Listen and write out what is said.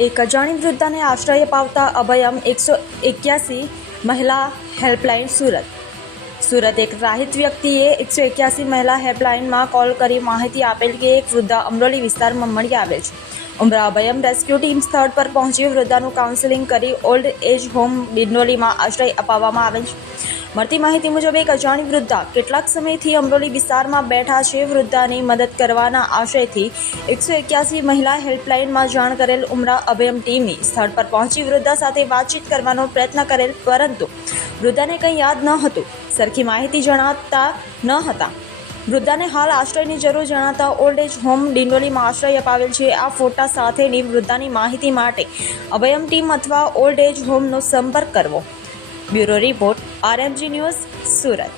એક અજાણી વૃદ્ધાને આશ્રય પાવતા અભયમ એકસો એક્યાસી મહિલા હેલ્પલાઇન સુરત. સુરત એક રાહિત વ્યક્તિએ એકસો એક્યાસી મહિલા હેલ્પલાઇનમાં કોલ કરી માહિતી આપેલ કે એક વૃદ્ધા અમરોલી વિસ્તારમાં મળી આવેલ છે. ઉમરા અભયમ રેસ્ક્યુ ટીમ સ્થળ પર પહોંચી વૃદ્ધાનું કાઉન્સેલિંગ કરી ઓલ્ડ એજ હોમ ડિંડોલીમાં આશ્રય અપાવવામાં આવેલ છે. મળતી માહિતી મુજબ એક અજાણી વૃદ્ધા કેટલાક સમયથી અમરોલી વિસ્તારમાં બેઠા છે. વૃદ્ધાની મદદ કરવાના આશયથી એકસો એક્યાસી મહિલા હેલ્પલાઇનમાં જાણ કરેલ ઉમરા અભયમ ટીમની સ્થળ પર પહોંચી વૃદ્ધા સાથે વાતચીત કરવાનો પ્રયત્ન કરેલ, પરંતુ વૃદ્ધાને કંઈ યાદ ન હતું. સરખી માહિતી જણાતા ન હતા. વૃદ્ધાને હાલ આશ્રયની જરૂર જણાતા ઓલ્ડ એજ હોમ ડિંડોલીમાં આશ્રય અપાવેલ છે. આ ફોટા સાથેની વૃદ્ધાની માહિતી માટે અભયમ ટીમ અથવા ઓલ્ડ એજ હોમનો સંપર્ક કરવો. Bureau report RMG news Surat.